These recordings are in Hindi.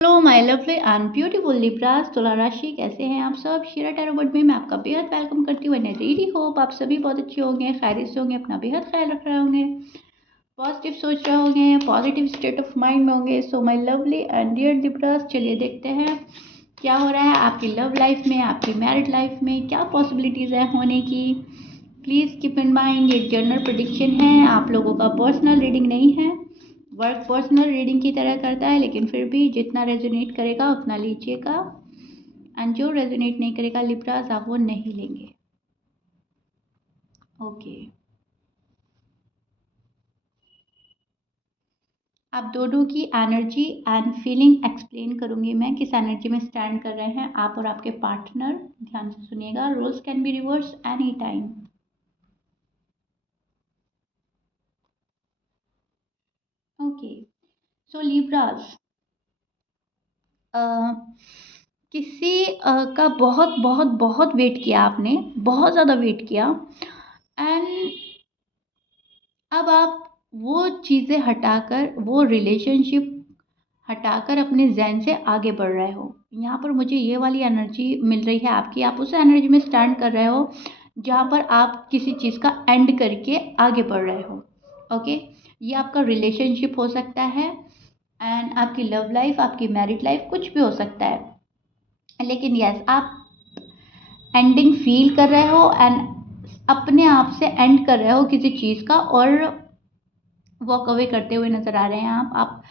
Hello my lovely and beautiful Libras तुला राशि, कैसे हैं आप सब। शीरा टैरो वर्ड में मैं आपका बेहद वेलकम करती हूँ। एंड आई रियली होप आप सभी बहुत अच्छे होंगे, खैरियत से होंगे, अपना बेहद ख्याल रख रहे होंगे, पॉजिटिव सोच रहे होंगे, पॉजिटिव स्टेट ऑफ माइंड में होंगे। So my lovely and dear Libras, चलिए देखते हैं क्या हो रहा है आपकी लव लाइफ में, आपकी मैरिड लाइफ में क्या पॉसिबिलिटीज़ है होने की। प्लीज़ कीप इन माइंड ये जनरल प्रेडिक्शन है, आप लोगों का पर्सनल रीडिंग नहीं है। वर्क पर्सनल रीडिंग की तरह करता है, लेकिन फिर भी जितना रेजोनेट करेगा उतना लीजिएगा, एंड जो रेजोनेट नहीं करेगा लिब्रास आप वो नहीं लेंगे। ओके, आप दोनों की एनर्जी एंड फीलिंग एक्सप्लेन करूंगी मैं, किस एनर्जी में स्टैंड कर रहे हैं आप और आपके पार्टनर। ध्यान से सुनिएगा, roles can be reverse any time. Okay, so Libras, किसी का बहुत बहुत बहुत वेट किया आपने, बहुत ज़्यादा वेट किया, एंड अब आप वो चीज़ें हटाकर, वो रिलेशनशिप हटाकर अपने ज़हन से आगे बढ़ रहे हो। यहाँ पर मुझे ये वाली एनर्जी मिल रही है आपकी, आप उस एनर्जी में स्टैंड कर रहे हो जहाँ पर आप किसी चीज़ का एंड करके आगे बढ़ रहे हो। ओके, ये आपका रिलेशनशिप हो सकता है, एंड आपकी लव लाइफ, आपकी मैरिड लाइफ, कुछ भी हो सकता है। लेकिन यस, आप एंडिंग फील कर रहे हो एंड अपने आप से एंड कर रहे हो किसी चीज़ का, और वॉक अवे करते हुए नज़र आ रहे हैं आप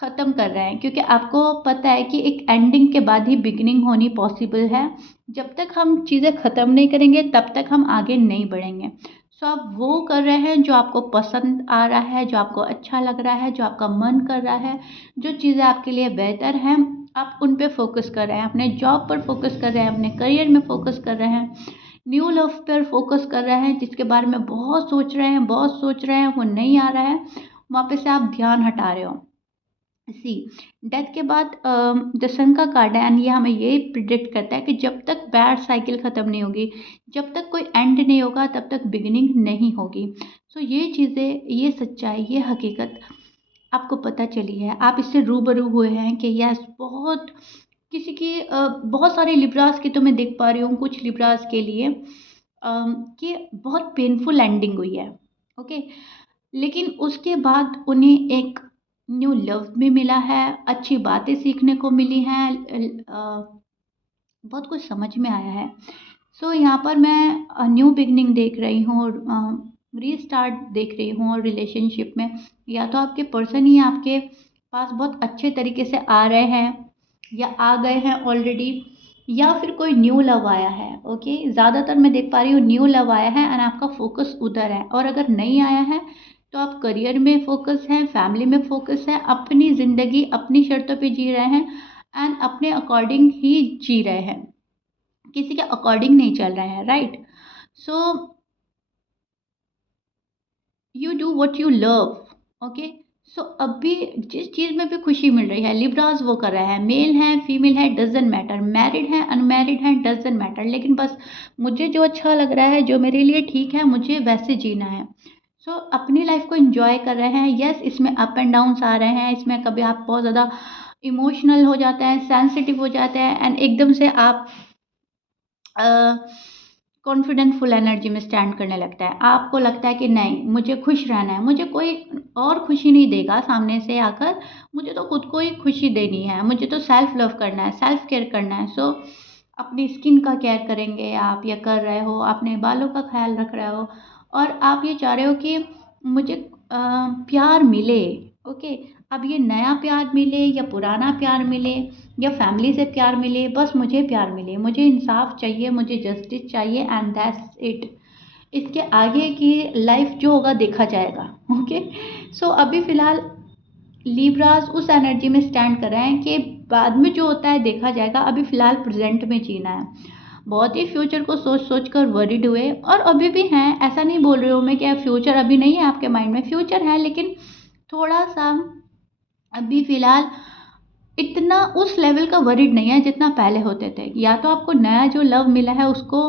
ख़त्म कर रहे हैं, क्योंकि आपको पता है कि एक एंडिंग के बाद ही बिगिनिंग होनी पॉसिबल है। जब तक हम चीज़ें ख़त्म नहीं करेंगे तब तक हम आगे नहीं बढ़ेंगे। सो आप वो कर रहे हैं जो आपको पसंद आ रहा है, जो आपको अच्छा लग रहा है, जो आपका मन कर रहा है, जो चीज़ें आपके लिए बेहतर हैं, आप उन पे फोकस कर रहे हैं, अपने जॉब पर फोकस कर रहे हैं, अपने करियर में फोकस कर रहे हैं, न्यू लव पर फोकस कर रहे हैं, जिसके बारे में बहुत सोच रहे हैं, बहुत सोच रहे हैं, वो नहीं आ रहा है, वहाँ पे से आप ध्यान हटा रहे हो। सी, डेथ के बाद द सन का कार्ड है, एंड ये हमें ये प्रिडिक्ट करता है कि जब तक बैड साइकिल ख़त्म नहीं होगी, जब तक कोई एंड नहीं होगा, तब तक बिगिनिंग नहीं होगी। सो ये चीज़ें, ये सच्चाई, ये हकीकत आपको पता चली है, आप इससे रूबरू हुए हैं कि यस, बहुत किसी की बहुत सारे लिब्रास की तो मैं देख पा रही हूँ, कुछ लिब्रास के लिए कि बहुत पेनफुल एंडिंग हुई है। ओके, लेकिन उसके बाद उन्हें एक न्यू लव भी मिला है, अच्छी बातें सीखने को मिली हैं, बहुत कुछ समझ में आया है। सो यहाँ पर मैं न्यू बिगनिंग देख रही हूँ, और रीस्टार्ट देख रही हूँ, और रिलेशनशिप में या तो आपके पर्सन ही आपके पास बहुत अच्छे तरीके से आ रहे हैं, या आ गए हैं ऑलरेडी, या फिर कोई न्यू लव आया है। ओके, ज़्यादातर मैं देख पा रही हूँ न्यू लव आया है, एंड आपका फोकस उधर है। और अगर नहीं आया है तो आप करियर में फोकस हैं, फैमिली में फोकस है, अपनी ज़िंदगी अपनी शर्तों पे जी रहे हैं, एंड अपने अकॉर्डिंग ही जी रहे हैं, किसी के अकॉर्डिंग नहीं चल रहे हैं, right. So you do what you love. Okay, so अभी जिस चीज़ में भी खुशी मिल रही है, लिब्रास वो कर रहा है, मेल है फीमेल है डजेंट मैटर, मैरिड है अनमैरिड है डजेंट मैटर, लेकिन बस मुझे जो अच्छा लग रहा है, जो मेरे लिए ठीक है, मुझे वैसे जीना है। सो अपनी लाइफ को इंजॉय कर रहे हैं। यस, इसमें अप एंड डाउन्स आ रहे हैं, इसमें कभी आप बहुत ज़्यादा इमोशनल हो जाते हैं, सेंसिटिव हो जाते हैं, एंड एकदम से आप कॉन्फिडेंट फुल एनर्जी में स्टैंड करने लगता है। आपको लगता है कि नहीं, मुझे खुश रहना है, मुझे कोई और खुशी नहीं देगा सामने से आकर, मुझे तो खुद को ही खुशी देनी है, मुझे तो सेल्फ लव करना है, सेल्फ केयर करना है। सो अपनी स्किन का केयर करेंगे आप, या कर रहे हो, अपने बालों का ख्याल रख रहे हो, और आप ये चाह रहे हो कि मुझे प्यार मिले। ओके, अब ये नया प्यार मिले या पुराना प्यार मिले या फैमिली से प्यार मिले, बस मुझे प्यार मिले, मुझे इंसाफ चाहिए, मुझे जस्टिस चाहिए, एंड दैट्स इट। इसके आगे की लाइफ जो होगा देखा जाएगा। ओके, सो अभी फ़िलहाल लिब्रास उस एनर्जी में स्टैंड कर रहे हैं कि बाद में जो होता है देखा जाएगा, अभी फ़िलहाल प्रेजेंट में जीना है। बहुत ही फ्यूचर को सोच सोच कर वरीड हुए, और अभी भी हैं, ऐसा नहीं बोल रही हूँ मैं कि फ्यूचर अभी नहीं है आपके माइंड में, फ्यूचर है, लेकिन थोड़ा सा अभी फ़िलहाल इतना उस लेवल का वरीड नहीं है जितना पहले होते थे। या तो आपको नया जो लव मिला है उसको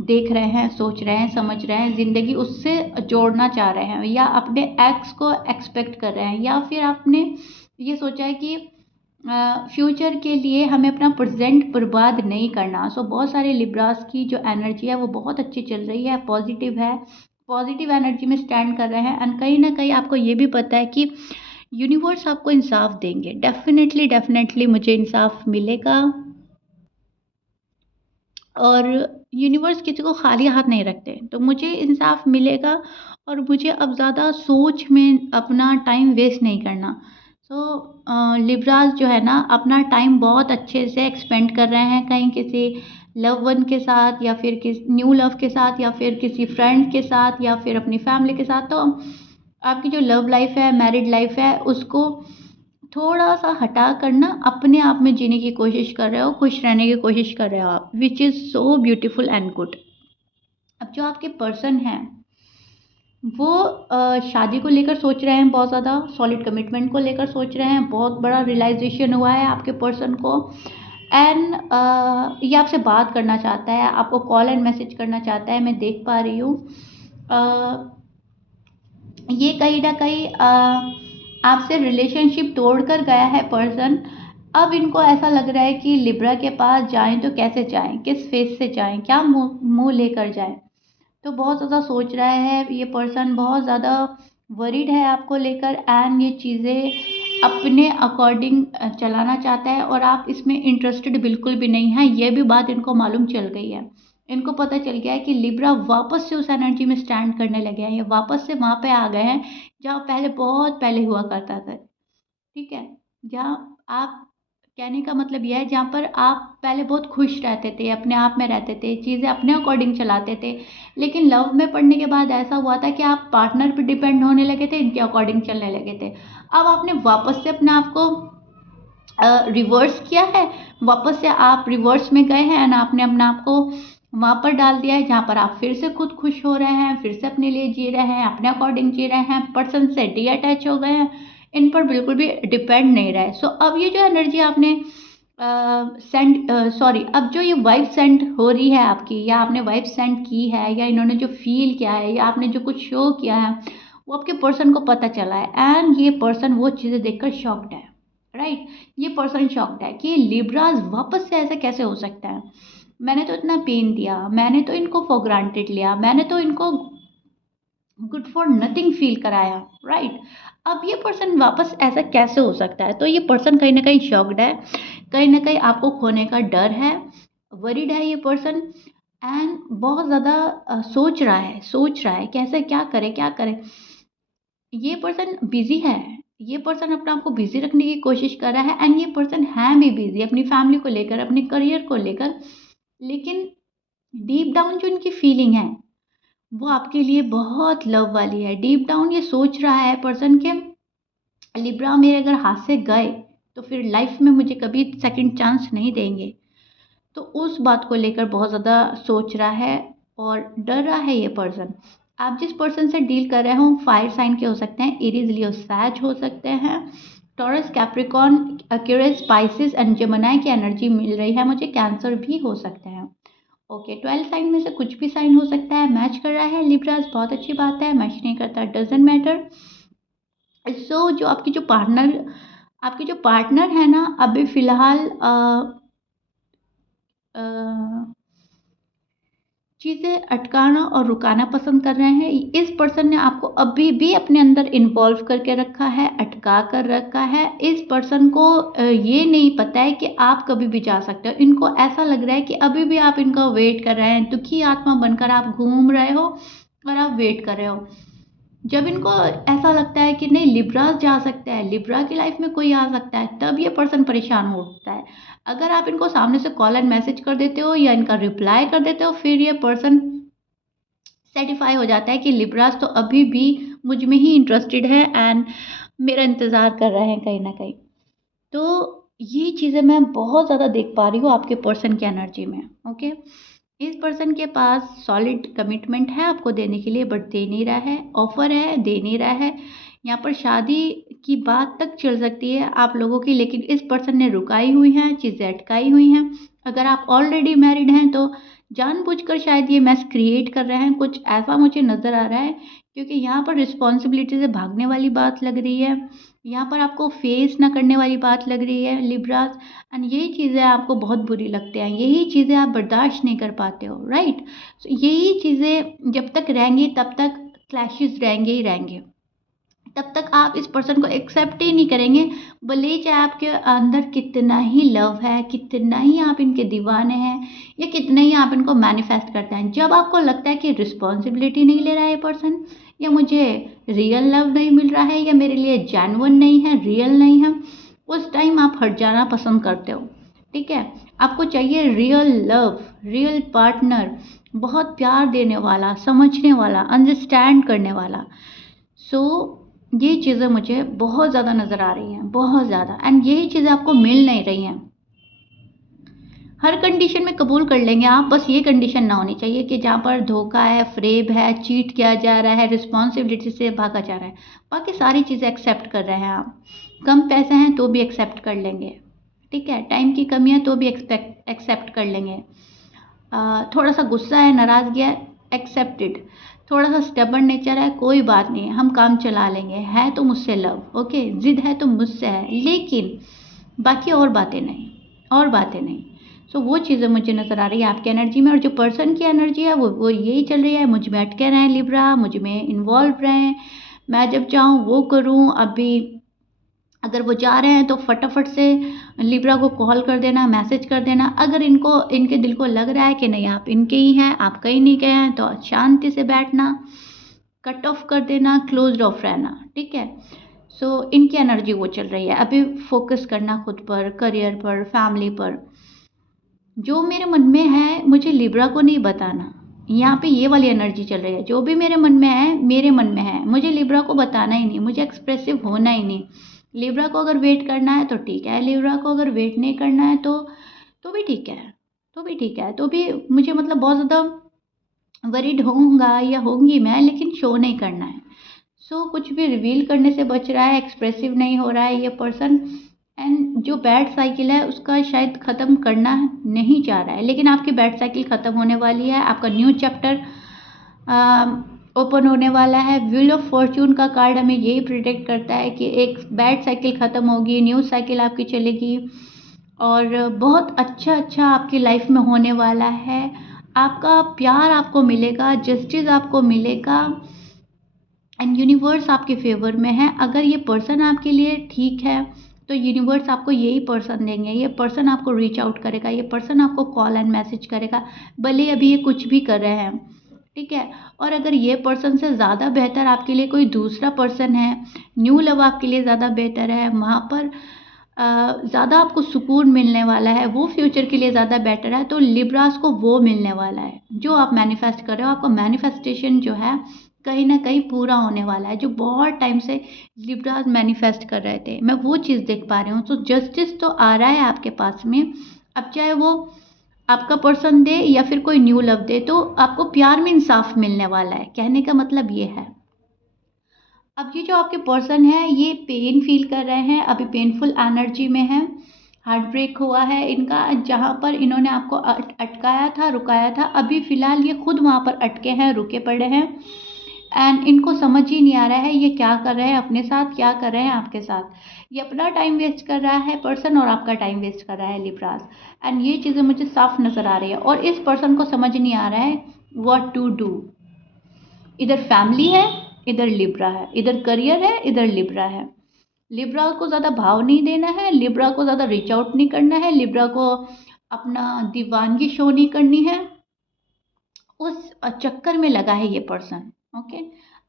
देख रहे हैं, सोच रहे हैं, समझ रहे हैं, ज़िंदगी उससे जोड़ना चाह रहे हैं, या अपने एक्स को एक्सपेक्ट कर रहे हैं, या फिर आपने ये सोचा है कि फ्यूचर के लिए हमें अपना प्रेजेंट बर्बाद नहीं करना। सो बहुत सारे लिब्रास की जो एनर्जी है वो बहुत अच्छी चल रही है, पॉजिटिव है, पॉजिटिव एनर्जी में स्टैंड कर रहे हैं। एंड कहीं ना कहीं आपको ये भी पता है कि यूनिवर्स आपको इंसाफ देंगे। डेफिनेटली डेफिनेटली मुझे इंसाफ मिलेगा। और यूनिवर्स किसी को खाली हाथ नहीं रखते, तो मुझे इंसाफ मिलेगा। और मुझे अब ज़्यादा सोच में अपना टाइम वेस्ट नहीं करना। सो लिब्रास जो है ना अपना टाइम बहुत अच्छे से एक्सपेंड कर रहे हैं, कहीं किसी लव वन के साथ या फिर किस न्यू लव के साथ या फिर किसी फ्रेंड के साथ या फिर अपनी फैमिली के साथ। तो आपकी जो लव लाइफ है, मैरिड लाइफ है, उसको थोड़ा सा हटा कर ना अपने आप में जीने की कोशिश कर रहे हो, खुश रहने की कोशिश कर रहे हो आप, which is so beautiful and good. अब जो आपके पर्सन हैं वो शादी को लेकर सोच रहे हैं, बहुत ज़्यादा सॉलिड कमिटमेंट को लेकर सोच रहे हैं, बहुत बड़ा रियलाइजेशन हुआ है आपके पर्सन को। एंड ये आपसे बात करना चाहता है, आपको कॉल एंड मैसेज करना चाहता है, मैं देख पा रही हूँ। ये कहीं ना कहीं आपसे रिलेशनशिप तोड़कर गया है पर्सन। अब इनको ऐसा लग रहा है कि लिब्रा के पास जाएं तो कैसे जाएं, किस फेस से जाएं, क्या मुंह मुंह लेकर जाएं। तो बहुत ज़्यादा सोच रहा है ये पर्सन, बहुत ज़्यादा वरीड है आपको लेकर। एंड ये चीज़ें अपने अकॉर्डिंग चलाना चाहता है और आप इसमें इंटरेस्टेड बिल्कुल भी नहीं है। ये भी बात इनको मालूम चल गई है। इनको पता चल गया है कि लिब्रा वापस से उस एनर्जी में स्टैंड करने लगे हैं, ये वापस से वहाँ पे आ गए हैं जहाँ पहले, बहुत पहले हुआ करता था। ठीक है, जहाँ आप, कहने का मतलब यह है जहाँ पर आप पहले बहुत खुश रहते थे, अपने आप में रहते थे, चीज़ें अपने अकॉर्डिंग चलाते थे। लेकिन लव में पढ़ने के बाद ऐसा हुआ था कि आप पार्टनर पे डिपेंड होने लगे थे, इनके अकॉर्डिंग चलने लगे थे। अब आपने वापस से अपने आप को रिवर्स किया है, वापस से आप रिवर्स में गए हैं ना, आपने अपने आप को वहाँ पर डाल दिया है जहाँ पर आप फिर से खुद खुश हो रहे हैं, फिर से अपने लिए जी रहे हैं, अपने अकॉर्डिंग जी रहे हैं, पर्सन से डी अटैच हो गए हैं, इन पर बिल्कुल भी डिपेंड नहीं रहे। सो अब ये जो एनर्जी आपने सेंड, सॉरी, अब जो ये वाइब सेंड हो रही है आपकी, या आपने वाइब सेंड की है, या इन्होंने जो फील किया है, या आपने जो कुछ शो किया है, वो आपके पर्सन को पता चला है। एंड ये पर्सन वो चीज़ें देखकर शॉक्ड है। राइट, ये पर्सन शॉक्ड है कि लिब्रास वापस से ऐसे कैसे हो सकता है। मैंने तो इतना पेन दिया, मैंने तो इनको फॉर ग्रांटेड लिया, मैंने तो इनको गुड फॉर नथिंग फील कराया। राइट, अब ये पर्सन वापस ऐसा कैसे हो सकता है। तो ये पर्सन कहीं ना कहीं शॉक्ड है, कहीं ना कहीं आपको खोने का डर है, वरीड है ये पर्सन। एंड बहुत ज़्यादा सोच रहा है कैसे, क्या करे क्या करे। ये पर्सन बिजी है, ये पर्सन अपने आप को बिजी रखने की कोशिश कर रहा है। एंड ये पर्सन है भी बिजी अपनी फैमिली को लेकर, अपने करियर को लेकर। लेकिन डीप डाउन जो इनकी फीलिंग है वो आपके लिए बहुत लव वाली है। डीप डाउन ये सोच रहा है पर्सन के, लिब्रा मेरे अगर हाथ से गए तो फिर लाइफ में मुझे कभी सेकंड चांस नहीं देंगे। तो उस बात को लेकर बहुत ज़्यादा सोच रहा है और डर रहा है ये पर्सन। आप जिस पर्सन से डील कर रहे हो फायर साइन के हो सकते हैं, एरीज, लियो, सैज हो सकते हैं, taurus, Capricorn, Aquarius, Pisces and Gemini की एनर्जी मिल रही है मुझे। कैंसर भी हो सकते हैं। ओके, 12 साइन में से कुछ भी साइन हो सकता है। मैच कर रहा है लिब्रास, बहुत अच्छी बात है। मैच नहीं करता, डजेंट मैटर। सो जो आपकी जो पार्टनर है ना, अभी फिलहाल चीज़ें अटकाना और रुकाना पसंद कर रहे हैं। इस पर्सन ने आपको अभी भी अपने अंदर इन्वॉल्व करके रखा है, अटका कर रखा है। इस पर्सन को ये नहीं पता है कि आप कभी भी जा सकते हो। इनको ऐसा लग रहा है कि अभी भी आप इनका वेट कर रहे हैं, दुखी आत्मा बनकर आप घूम रहे हो और आप वेट कर रहे हो। जब इनको ऐसा लगता है कि नहीं, लिब्रास जा सकता है, लिब्रा की लाइफ में कोई आ सकता है, तब ये पर्सन परेशान हो उठता है। अगर आप इनको सामने से कॉल एंड मैसेज कर देते हो या इनका रिप्लाई कर देते हो, फिर ये पर्सन सेटिफाई हो जाता है कि लिब्रास तो अभी भी मुझ में ही इंटरेस्टेड है एंड मेरा इंतज़ार कर रहे हैं कहीं ना कहीं। तो ये चीज़ें मैं बहुत ज़्यादा देख पा रही हूँ आपके पर्सन की एनर्जी में। ओके, इस पर्सन के पास सॉलिड कमिटमेंट है आपको देने के लिए, बट दे नहीं रहा है। ऑफर है, दे नहीं रहा है। यहाँ पर शादी की बात तक चल सकती है आप लोगों की, लेकिन इस पर्सन ने रुकाई हुई हैं, चीज़ें अटकाई हुई हैं। अगर आप ऑलरेडी मैरिड हैं तो जानबूझकर शायद ये मैस क्रिएट कर रहे हैं, कुछ ऐसा मुझे नज़र आ रहा है। क्योंकि यहाँ पर रिस्पॉन्सिबिलिटी से भागने वाली बात लग रही है। यहाँ पर आपको फेस ना करने वाली बात लग रही है लिब्रास, एंड यही चीज़ें आपको बहुत बुरी लगती हैं, यही चीज़ें आप बर्दाश्त नहीं कर पाते हो, राइट। यही चीज़ें जब तक रहेंगी तब तक क्लैशेस रहेंगे ही रहेंगे, तब तक आप इस पर्सन को एक्सेप्ट ही नहीं करेंगे, भले ही चाहे आपके अंदर कितना ही लव है, कितना ही आप इनके दीवाने हैं, या कितना ही आप इनको मैनिफेस्ट करते हैं। जब आपको लगता है कि रिस्पॉन्सिबिलिटी नहीं ले रहा है ये पर्सन, या मुझे रियल लव नहीं मिल रहा है, या मेरे लिए जेन्युइन नहीं है, रियल नहीं है, उस टाइम आप हट जाना पसंद करते हो, ठीक है। आपको चाहिए रियल लव, रियल पार्टनर, बहुत प्यार देने वाला, समझने वाला, अंडरस्टैंड करने वाला। सो ये चीज़ें मुझे बहुत ज़्यादा नज़र आ रही हैं, बहुत ज़्यादा, एंड यही चीज़ें आपको मिल नहीं रही हैं। हर कंडीशन में कबूल कर लेंगे आप, बस ये कंडीशन ना होनी चाहिए कि जहाँ पर धोखा है, फ्रेब है, चीट किया जा रहा है, रिस्पॉन्सिबिलिटी से भागा जा रहा है। बाकी सारी चीज़ें एक्सेप्ट कर रहे हैं आप। कम पैसे हैं तो भी एक्सेप्ट कर लेंगे, ठीक है। टाइम की कमी है तो भी एक्सेप्ट कर लेंगे। थोड़ा सा गुस्सा है, नाराज़गी है, एक्सेप्टेड। थोड़ा सा स्टबर्न नेचर है, कोई बात नहीं, हम काम चला लेंगे, है तो मुझसे लव, ओके, जिद है तो मुझसे है, लेकिन बाकी और बातें नहीं, और बातें नहीं। सो वो चीज़ें मुझे नज़र आ रही है आपकी एनर्जी में, और जो पर्सन की एनर्जी है वो यही चल रही है, मुझ में अटके रहें लिब्रा, मुझ में इन्वॉल्व रहें, मैं जब चाहूँ वो करूँ। अभी अगर वो जा रहे हैं तो फटाफट से लिब्रा को कॉल कर देना, मैसेज कर देना। अगर इनको, इनके दिल को लग रहा है कि नहीं आप इनके ही हैं, आप कहीं नहीं गए हैं, तो शांति से बैठना, कट ऑफ कर देना, क्लोज्ड ऑफ रहना, ठीक है। सो इनकी एनर्जी वो चल रही है। अभी फोकस करना खुद पर, करियर पर, फैमिली पर। जो मेरे मन में है मुझे लिब्रा को नहीं बताना, यहाँ पे ये वाली एनर्जी चल रही है। जो भी मेरे मन में है, मेरे मन में है, मुझे लिब्रा को बताना ही नहीं, मुझे एक्सप्रेसिव होना ही नहीं। लिब्रा को अगर वेट करना है तो ठीक है, लिब्रा को अगर वेट नहीं करना है तो भी ठीक है, तो भी ठीक है, तो भी मुझे मतलब बहुत ज़्यादा वरीड होऊंगा या होंगी मैं, लेकिन शो नहीं करना है। सो कुछ भी रिवील करने से बच रहा है, एक्सप्रेसिव नहीं हो रहा है ये पर्सन, एंड जो बैड साइकिल है उसका शायद ख़त्म करना नहीं चाह रहा है, लेकिन आपकी बैड साइकिल ख़त्म होने वाली है। आपका न्यू चैप्टर ओपन होने वाला है। व्हील ऑफ फॉर्चून का कार्ड हमें यही प्रिडिक्ट करता है कि एक बैड साइकिल ख़त्म होगी, न्यू साइकिल आपकी चलेगी, और बहुत अच्छा अच्छा आपकी लाइफ में होने वाला है। आपका प्यार आपको मिलेगा, जस्टिस आपको मिलेगा, एंड यूनिवर्स आपके फेवर में है। अगर ये पर्सन आपके लिए ठीक है तो यूनिवर्स आपको यही पर्सन देंगे, ये पर्सन आपको रीच आउट करेगा, ये पर्सन आपको कॉल एंड मैसेज करेगा, भले अभी ये कुछ भी कर रहे हैं, ठीक है। और अगर ये पर्सन से ज़्यादा बेहतर आपके लिए कोई दूसरा पर्सन है, न्यू लव आपके लिए ज़्यादा बेहतर है, वहाँ पर ज़्यादा आपको सुकून मिलने वाला है, वो फ्यूचर के लिए ज़्यादा बेटर है, तो लिब्रास को वो मिलने वाला है जो आप मैनिफेस्ट कर रहे हो। आपका मैनिफेस्टेशन जो है कहीं ना कहीं पूरा होने वाला है, जो बहुत टाइम से लिब्रास मैनिफेस्ट कर रहे थे, मैं वो चीज़ देख पा रही हूँ। तो जस्टिस तो आ रहा है आपके पास में। अब चाहे वो आपका पर्सन दे या फिर कोई न्यू लव दे, तो आपको प्यार में इंसाफ मिलने वाला है, कहने का मतलब ये है। अब ये जो आपके पर्सन है ये पेन फील कर रहे हैं, अभी पेनफुल एनर्जी में है, हार्ट ब्रेक हुआ है इनका, जहाँ पर इन्होंने आपको अटकाया था, रुकाया था, अभी फ़िलहाल ये खुद वहाँ पर अटके हैं, रुके पड़े हैं, एंड इनको समझ ही नहीं आ रहा है ये क्या कर रहे हैं अपने साथ, क्या कर रहे हैं आपके साथ। ये अपना टाइम वेस्ट कर रहा है पर्सन, और आपका टाइम वेस्ट कर रहा है लिब्रास, एंड ये चीज़ें मुझे साफ नज़र आ रही है। और इस पर्सन को समझ नहीं आ रहा है व्हाट टू डू। इधर फैमिली है, इधर लिब्रा है, इधर करियर है, इधर लिब्रा है। लिब्रा को ज़्यादा भाव नहीं देना है, लिब्रा को ज़्यादा रीच आउट नहीं करना है, लिब्रा को अपना दीवानगी शो नहीं करनी है, उस चक्कर में लगा है ये पर्सन, ओके।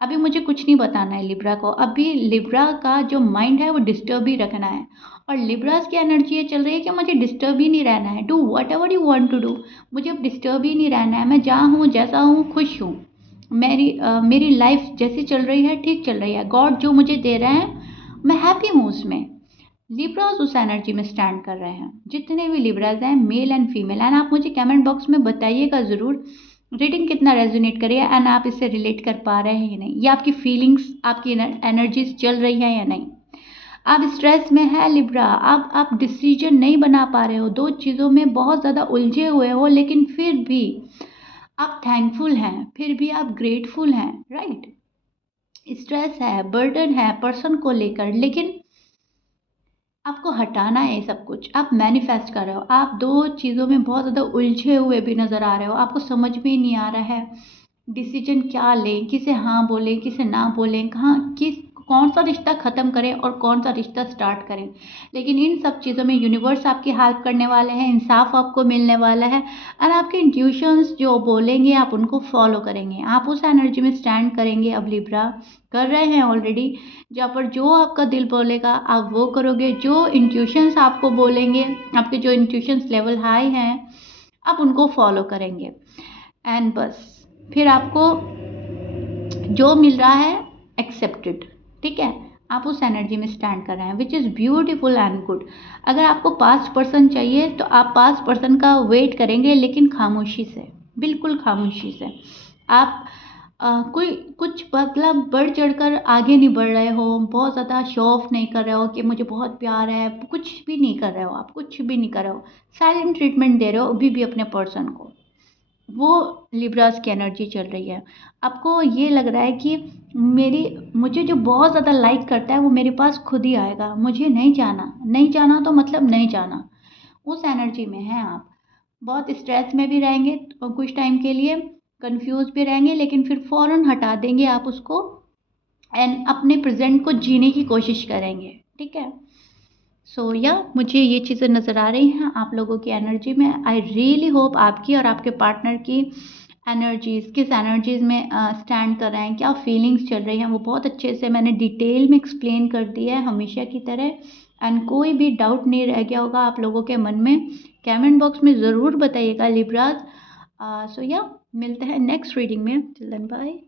अभी मुझे कुछ नहीं बताना है लिब्रा को, अभी लिब्रा का जो माइंड है वो डिस्टर्ब ही रखना है, और लिब्रास की एनर्जी ये चल रही है कि मुझे डिस्टर्ब ही नहीं रहना है, do whatever you want to do, मुझे अब डिस्टर्ब ही नहीं रहना है, मैं जहाँ हूँ, जैसा हूँ, खुश हूँ, मेरी लाइफ जैसी चल रही है ठीक चल रही है, गॉड जो मुझे दे रहे हैं मैं हैप्पी हूँ उसमें। लिब्रास उस एनर्जी में स्टैंड कर रहे हैं, जितने भी लिब्राज हैं, मेल एंड फीमेल, एंड आप मुझे कमेंट बॉक्स में बताइएगा ज़रूर रीडिंग कितना रेजोनेट करिए, एंड आप इससे रिलेट कर पा रहे हैं या नहीं, या आपकी फीलिंग्स, आपकी एनर्जीज चल रही हैं या नहीं। आप स्ट्रेस में है लिब्रा, आप डिसीजन नहीं बना पा रहे हो, दो चीज़ों में बहुत ज़्यादा उलझे हुए हो, लेकिन फिर भी आप थैंकफुल हैं, फिर भी आप ग्रेटफुल हैं, राइट। स्ट्रेस है, बर्डन है पर्सन को लेकर, लेकिन आपको हटाना है ये सब कुछ। आप मैनिफेस्ट कर रहे हो, आप 2 चीज़ों में बहुत ज़्यादा उलझे हुए भी नज़र आ रहे हो, आपको समझ में ही नहीं आ रहा है डिसीजन क्या लें, किसे हाँ बोलें, किसे ना बोलें, कहाँ किस कौन सा रिश्ता ख़त्म करें और कौन सा रिश्ता स्टार्ट करें। लेकिन इन सब चीज़ों में यूनिवर्स आपकी हेल्प करने वाले हैं, इंसाफ आपको मिलने वाला है और आपके इंट्यूशंस जो बोलेंगे आप उनको फॉलो करेंगे, आप उस एनर्जी में स्टैंड करेंगे। अब लिब्रा कर रहे हैं ऑलरेडी, जहाँ पर जो आपका दिल बोलेगा आप वो करोगे, जो इंट्यूशंस आपको बोलेंगे, आपके जो इंट्यूशंस लेवल हाई हैं आप उनको फॉलो करेंगे एंड बस फिर आपको जो मिल रहा है एक्सेप्टेड, ठीक है। आप उस एनर्जी में स्टैंड कर रहे हैं which is beautiful and good. अगर आपको पास्ट पर्सन चाहिए तो आप पास्ट पर्सन का वेट करेंगे, लेकिन खामोशी से, बिल्कुल खामोशी से। आप कोई कुछ मतलब बढ़ चढ़कर आगे नहीं बढ़ रहे हो, बहुत ज़्यादा शो ऑफ नहीं कर रहे हो कि मुझे बहुत प्यार है, कुछ भी नहीं कर रहे हो, आप कुछ भी नहीं कर रहे हो, साइलेंट ट्रीटमेंट दे रहे हो अभी भी अपने पर्सन को। वो लिब्रास की एनर्जी चल रही है। आपको ये लग रहा है कि मेरी मुझे जो बहुत ज़्यादा लाइक करता है वो मेरे पास खुद ही आएगा, मुझे नहीं जाना, नहीं जाना तो मतलब नहीं जाना। उस एनर्जी में हैं आप। बहुत स्ट्रेस में भी रहेंगे और कुछ टाइम के लिए कंफ्यूज भी रहेंगे, लेकिन फिर फ़ौरन हटा देंगे आप उसको एंड अपने प्रेजेंट को जीने की कोशिश करेंगे, ठीक है। सो या मुझे ये चीज़ें नज़र आ रही हैं आप लोगों की एनर्जी में। आई रियली होप आपकी और आपके पार्टनर की एनर्जीज़ किस एनर्जीज़ में स्टैंड कर रहे हैं, क्या फीलिंग्स चल रही हैं, वो बहुत अच्छे से मैंने डिटेल में एक्सप्लेन कर दिया है हमेशा की तरह। एंड कोई भी डाउट नहीं रह गया होगा आप लोगों के मन में, कमेंट बॉक्स में ज़रूर बताइएगा लिब्राज। सो या मिलते हैं नेक्स्ट रीडिंग में। Till then bye.